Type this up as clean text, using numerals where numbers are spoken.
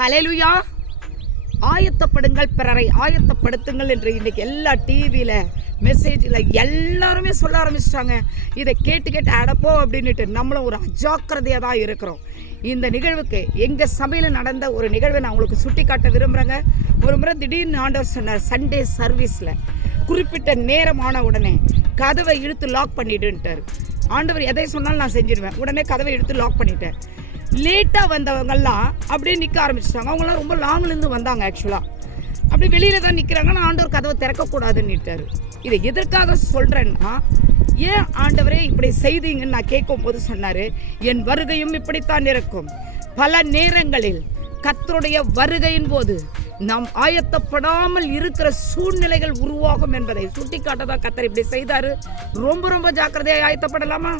ஹல்லேலூயா. ஆயத்தப்படுங்கள், பிறரை ஆயத்தப்படுத்துங்கள் என்று இன்னைக்கு எல்லா டிவியில் மெசேஜில் எல்லாருமே சொல்ல ஆரம்பிச்சிட்டாங்க. இதை கேட்டு அடப்போ அப்படின்ட்டு நம்மளும் ஒரு அஜாக்கிரதையாக தான் இருக்கிறோம். இந்த நிகழ்வுக்கு எங்கள் சபையில் நடந்த ஒரு நிகழ்வை நான் உங்களுக்கு சுட்டி காட்ட விரும்புகிறேங்க. ஒரு முறை திடீர்னு ஆண்டவர் சொன்னார், சண்டே சர்வீஸில் குறிப்பிட்ட நேரமான உடனே கதவை இழுத்து லாக் பண்ணிடுன்ட்டார். ஆண்டவர் எதை சொன்னாலும் நான் செஞ்சிடுவேன். உடனே கதவை இழுத்து லாக் பண்ணிட்டேன். லேட்டாக வந்தவங்கெல்லாம் அப்படியே நிற்க ஆரம்பிச்சிட்டாங்க. அவங்களாம் ரொம்ப லாங்லேருந்து வந்தாங்க. ஆக்சுவலாக அப்படி வெளியில் தான் நிற்கிறாங்க. நான் ஆண்டவர் கதவை திறக்கக்கூடாதுன்னுட்டார். இதை எதற்காக சொல்கிறேன்னா, ஏன் ஆண்டவரே இப்படி செய்தீங்கன்னு நான் கேட்கும்போது சொன்னார், என் வருகையும் இப்படித்தான் இருக்கும். பல நேரங்களில் கர்த்தருடைய வருகையின் போது நாம் ஆயத்தப்படாமல் இருக்கிற சூழ்நிலைகள் உருவாகும் என்பதை சுட்டி காட்டதான் கர்த்தர் இப்படி செய்தாரு. ரொம்ப ஜாக்கிரதையாக ஆயத்தப்படலாமா?